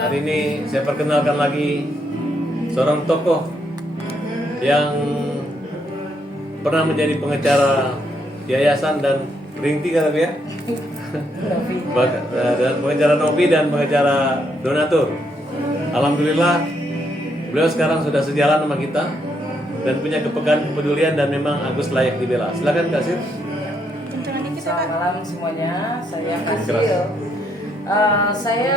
Hari ini saya perkenalkan lagi seorang tokoh yang pernah menjadi pengacara yayasan dan ring 3 ya. Dan pengacara Novi dan pengacara donatur. Alhamdulillah beliau sekarang sudah sejalan sama kita dan punya kepedulian dan memang Agus layak dibela. Silakan Kak Sir. Selamat malam semuanya, saya Hasil. Saya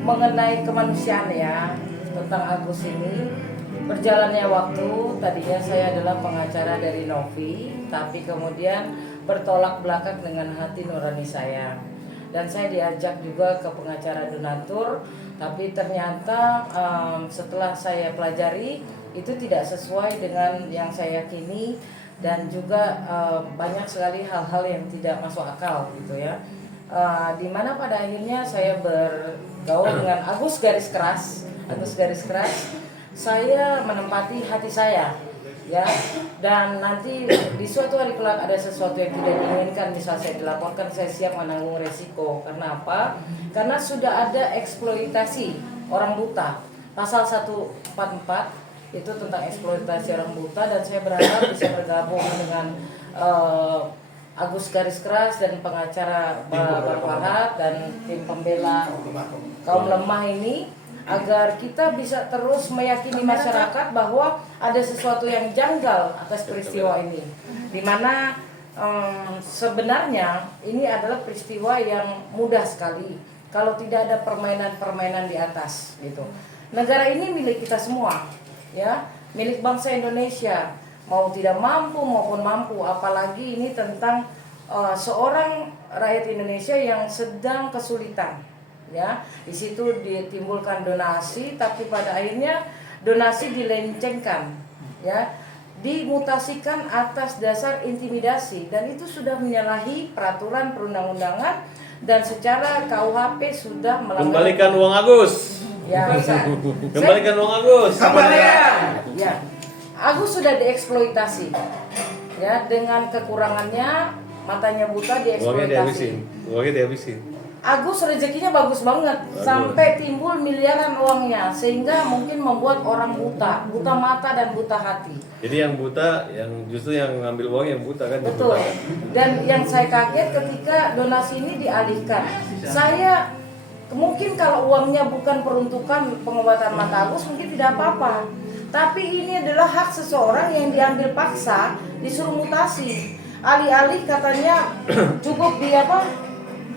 mengenai kemanusiaan ya, tentang Agus ini. Berjalannya waktu, tadinya saya adalah pengacara dari Novi, tapi kemudian bertolak belakang dengan hati nurani saya. Dan saya diajak juga ke pengacara donatur, tapi ternyata setelah saya pelajari itu tidak sesuai dengan yang saya yakini. Dan juga banyak sekali hal-hal yang tidak masuk akal gitu ya. Dimana pada akhirnya saya bergaul dengan Agus garis keras, saya menempati hati saya ya. Dan nanti di suatu hari kelak ada sesuatu yang tidak diinginkan, misal saya dilaporkan, saya siap menanggung resiko. Karena apa? Karena sudah ada eksploitasi orang buta, pasal 144 itu tentang eksploitasi orang buta. Dan saya berharap bisa bergabung dengan Agus garis keras dan pengacara Bapak Farhad dan tim pembela kaum lemah ini, agar kita bisa terus meyakini masyarakat bahwa ada sesuatu yang janggal atas peristiwa ini, dimana sebenarnya ini adalah peristiwa yang mudah sekali kalau tidak ada permainan-permainan di atas gitu. Negara ini milik kita semua ya, milik bangsa Indonesia, mau tidak mampu maupun mampu. Apalagi ini tentang seorang rakyat Indonesia yang sedang kesulitan ya. Di situ ditimbulkan donasi, tapi pada akhirnya donasi dilencengkan ya, dimutasikan atas dasar intimidasi, dan itu sudah menyalahi peraturan perundang-undangan dan secara KUHP sudah melanggar. Kembalikan uang Agus. Ya, kembalikan uang Agus. Ya, Agus sudah dieksploitasi ya, dengan kekurangannya, matanya buta dieksploitasi. Uangnya dihabisin. Agus rezekinya bagus banget, sampai timbul miliaran uangnya, sehingga mungkin membuat orang buta mata dan buta hati. Jadi yang buta, yang justru yang ngambil uang yang buta kan. Betul. Dan yang saya kaget ketika donasi ini dialihkan. Saya mungkin kalau uangnya bukan peruntukan pengobatan mata Agus mungkin tidak apa-apa. Tapi ini adalah hak seseorang yang diambil paksa, disuruh mutasi. Alih-alih katanya cukup di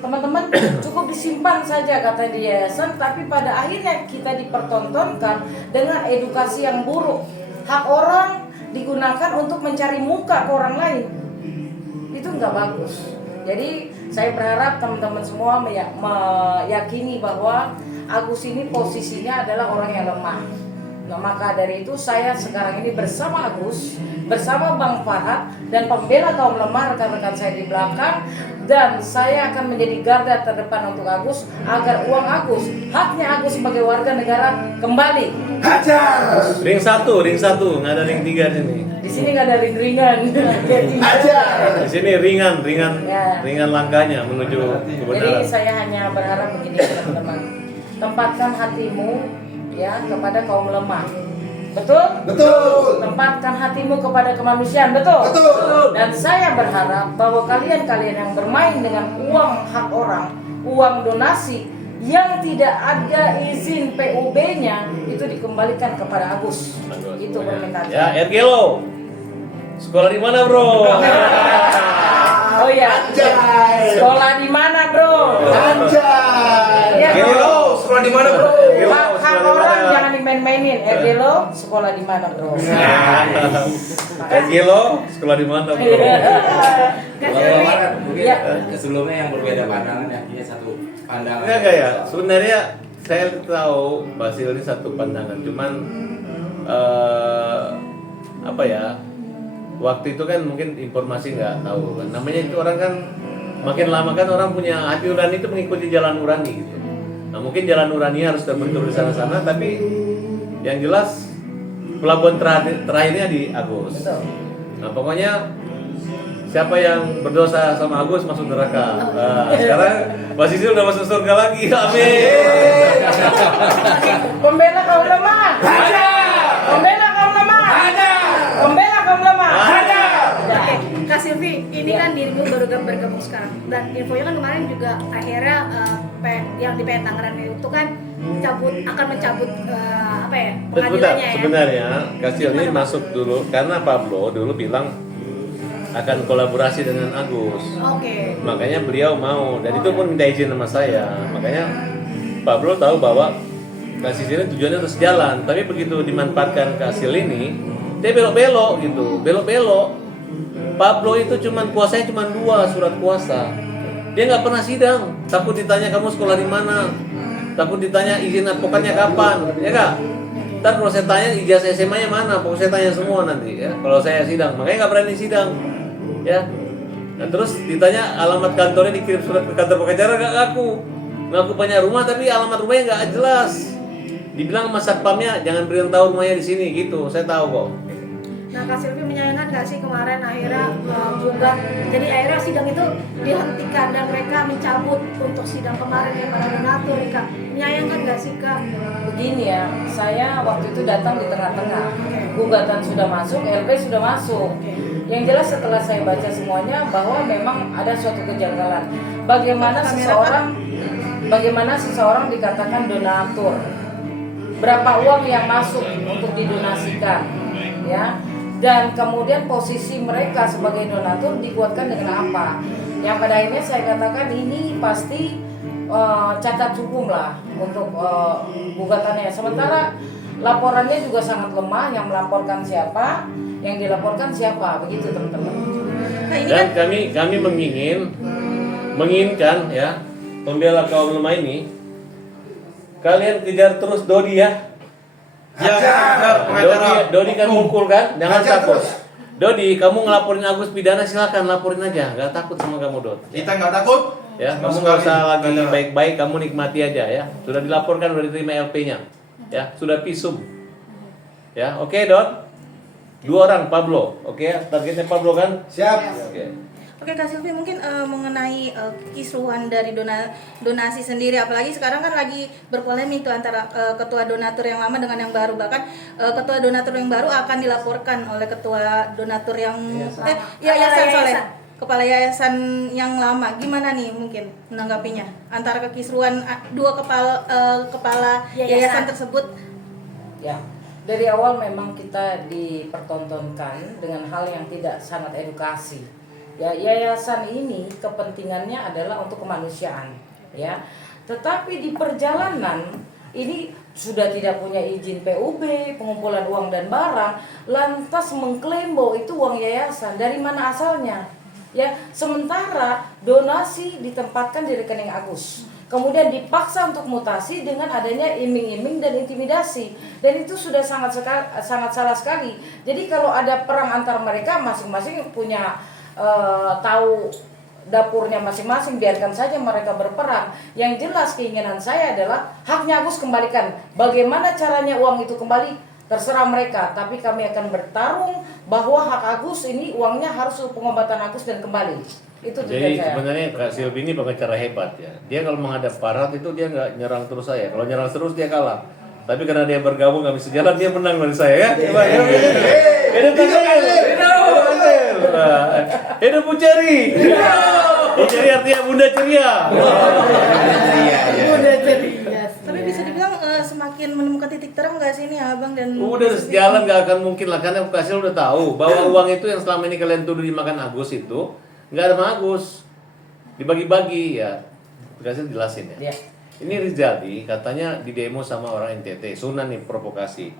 teman-teman cukup disimpan saja kata di yayasan, tapi pada akhirnya kita dipertontonkan dengan edukasi yang buruk. Hak orang digunakan untuk mencari muka ke orang lain. Itu nggak bagus. Jadi saya berharap teman-teman semua meyakini bahwa Agus ini posisinya adalah orang yang lemah. Nah, maka dari itu saya sekarang ini bersama Agus, bersama Bang Farhad dan pembela kaum lemah, rekan-rekan saya di belakang, dan saya akan menjadi garda terdepan untuk Agus agar uang Agus, haknya Agus sebagai warga negara kembali. Hajar. Ring 1, nggak ada ring 3 di sini. Di sini nggak ada ring-ringan. Hajar. Di sini ringan Ya. langkahnya menuju Jadi kebenaran. saya hanya berharap begini teman-teman, tempatkan hatimu ya kepada kaum lemah, betul? Betul. Tempatkan hatimu kepada kemanusiaan, betul? Betul. Dan saya berharap bahwa kalian yang bermain dengan uang hak orang, uang donasi yang tidak ada izin PUB-nya, itu dikembalikan kepada Agus. Itu permintaan Ya, saya. Ergelo. Sekolah di mana, Bro? Oh ya, Anjay. sekolah di mana, Bro? Anjay. Ya, Gelo, sekolah di mana, Bro? Hak orang jangan dimain-mainin. Ergelo, sekolah di mana, Bro? Ergelo, sekolah di mana, Bro? Mungkin Ya. sebelumnya yang berbeda pandangan ya, ini satu pandangan. Enggak ya. Sebenarnya saya tahu Basil ini satu pandangan, cuman apa ya? Waktu itu kan mungkin informasi nggak tahu kan. Namanya itu orang kan makin lama kan orang punya hati nurani itu mengikuti jalan nurani gitu. Nah mungkin jalan nurani harus terbentur di sana-sana, tapi yang jelas pelabuhan terakhirnya di Agus. Betul. Nah pokoknya siapa yang berdosa sama Agus masuk neraka. Nah, sekarang Mbak Sisil udah masuk surga lagi. Amin. Pembela kaum lemah. Ada. Pembela kaum lemah. Ada. Pembela kaum lemah. Ada. Oke, Kak Silvi, ini kan dirimu baru bergabung sekarang dan infonya kan kemarin juga akhirnya yang di PN Tangerang itu kan akan mencabut apa ya Sebentar, pengadilannya ya. sebenarnya Kasil ini masuk dulu karena Pablo dulu bilang akan kolaborasi dengan Agus. Oke. Makanya beliau mau dan itu pun minta izin sama saya. Makanya Pablo tahu bahwa Kasil ini tujuannya terus jalan, tapi begitu dimanfaatkan Kasil ini, dia belok-belok gitu, belok-belok. Pablo itu kuasanya cuma 2 surat kuasa. Dia nggak pernah sidang, takut ditanya kamu sekolah di mana, takut ditanya izin advokatnya kapan, ya kak? Ntar kalau saya tanya ijazah SMA-nya mana, pokoknya saya tanya semua nanti ya. Kalau saya sidang, makanya nggak berani sidang, ya. Nah terus ditanya alamat kantornya dikirim surat ke kantor pengacara nggak ngaku punya rumah tapi alamat rumahnya nggak jelas. Dibilang sama satpamnya jangan beritahu rumahnya di sini gitu, saya tahu kok. Nah, Kak Silvi menyayangkan nggak sih kemarin akhirnya gugat, jadi akhirnya sidang itu dihentikan dan mereka mencabut untuk sidang kemarin ya para donatur, Kak. Menyayangkan nggak sih, Kak? Begini ya, saya waktu itu datang di tengah-tengah. Gugatan sudah masuk, LP sudah masuk. Yang jelas setelah saya baca semuanya bahwa memang ada suatu kejanggalan. Bagaimana seseorang dikatakan donatur? Berapa uang yang masuk untuk didonasikan, ya? Dan kemudian posisi mereka sebagai donatur dikuatkan dengan apa? Yang pada akhirnya saya katakan ini pasti cacat hukum lah untuk gugatannya. Sementara laporannya juga sangat lemah. Yang melaporkan siapa, yang dilaporkan siapa, begitu teman-teman. Nah, ini Dan kan kami menginginkan ya pembela kaum lemah ini kalian kejar terus Dodi ya. Dodi kan mukul kan, jangan Hajar takut. terus. Dodi, kamu ngelaporin Agus pidana silakan laporin aja, nggak takut sama kamu Dod. Kita nggak takut. Ya, Sama kamu nggak usah sekali. lagi Benar. baik-baik, kamu nikmati aja ya. Sudah dilaporkan, sudah diterima LP-nya, ya, sudah visum. Ya, oke Dod. 2 orang Pablo, oke ya, targetnya Pablo kan? Siap. Oke. Oke Kak Silvi, mungkin mengenai kisruhan dari donasi sendiri, apalagi sekarang kan lagi berpolemik tuh antara ketua donatur yang lama dengan yang baru. Bahkan ketua donatur yang baru akan dilaporkan oleh ketua donatur yang kepala yayasan yang lama. Gimana nih mungkin menanggapinya antara kekisruhan dua kepala yayasan tersebut? Ya, dari awal memang kita dipertontonkan dengan hal yang tidak sangat edukasi. Ya, yayasan ini kepentingannya adalah untuk kemanusiaan, ya. Tetapi di perjalanan ini sudah tidak punya izin PUB, pengumpulan uang dan barang, lantas mengklaim bahwa itu uang yayasan. Dari mana asalnya? Ya, sementara donasi ditempatkan di rekening Agus. Kemudian dipaksa untuk mutasi dengan adanya iming-iming dan intimidasi. Dan itu sudah sangat salah sekali. Jadi kalau ada perang antar mereka, masing-masing punya tahu dapurnya masing-masing, biarkan saja mereka berperang. Yang jelas keinginan saya adalah haknya Agus kembalikan. Bagaimana caranya uang itu kembali terserah mereka, tapi kami akan bertarung bahwa hak Agus ini uangnya harus pengobatan Agus dan kembali. Itu tujuan Jadi saya. sebenarnya Kak Silvi ini pengacara hebat ya. Dia kalau menghadap Farhat itu dia nggak nyerang terus saya. Kalau nyerang terus dia kalah. Tapi karena dia bergabung nggak bisa jalan, dia menang dari saya ya. Coba ya. Hidup Kasil. Hidup Bu Ceri. Bu Ceri artinya Bunda Ceria. Udah ceria. Tapi bisa dibilang semakin menemukan titik terang nggak sih ini Abang dan Udah sejalan nggak akan mungkin lah karena Kasil udah tahu bahwa uang itu yang selama ini kalian tuduh dimakan Agus itu nggak ada sama Agus, dibagi-bagi ya. Kasil jelasin ya. Ya. Ini Rizaldi katanya di demo sama orang NTT, Sunan nih provokasi.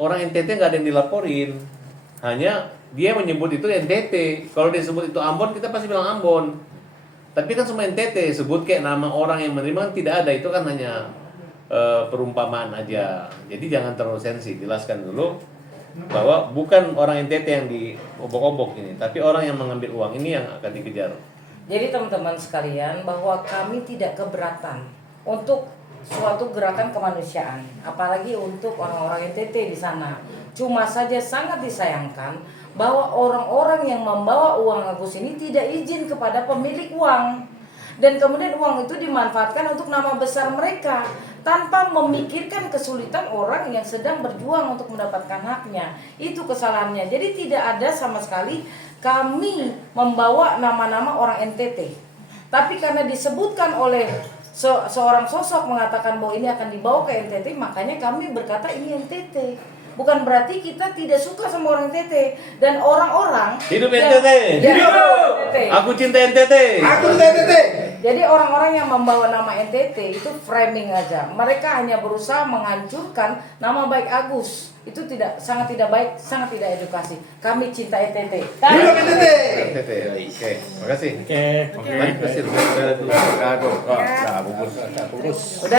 Orang NTT nggak ada yang dilaporin, hanya dia menyebut itu NTT. Kalau dia sebut itu Ambon, kita pasti bilang Ambon. Tapi kan semua NTT sebut kayak nama orang yang menerima kan tidak ada, itu kan hanya perumpamaan aja. Jadi jangan terlalu sensi, jelaskan dulu bahwa bukan orang NTT yang diobok-obok ini, tapi orang yang mengambil uang ini yang akan dikejar. Jadi teman-teman sekalian, bahwa kami tidak keberatan untuk suatu gerakan kemanusiaan, apalagi untuk orang-orang NTT di sana. Cuma saja sangat disayangkan bahwa orang-orang yang membawa uang Agus ini tidak izin kepada pemilik uang. Dan kemudian uang itu dimanfaatkan untuk nama besar mereka tanpa memikirkan kesulitan orang yang sedang berjuang untuk mendapatkan haknya. Itu kesalahannya. Jadi tidak ada sama sekali kami membawa nama-nama orang NTT. Tapi karena disebutkan oleh seorang sosok mengatakan bahwa ini akan dibawa ke NTT, makanya kami berkata ini NTT. Bukan berarti kita tidak suka sama orang NTT. Dan orang-orang Hidup yang- NTT. Ya, Hidup! NTT. Aku cinta NTT. Aku TTT. Jadi orang-orang yang membawa nama NTT itu framing aja. Mereka hanya berusaha menghancurkan nama baik Agus. Itu sangat tidak baik, sangat tidak edukasi. Kami cinta NTT. Hidup TTT. NTT. Oke, makasih. Oke. Terima kasih. Udah.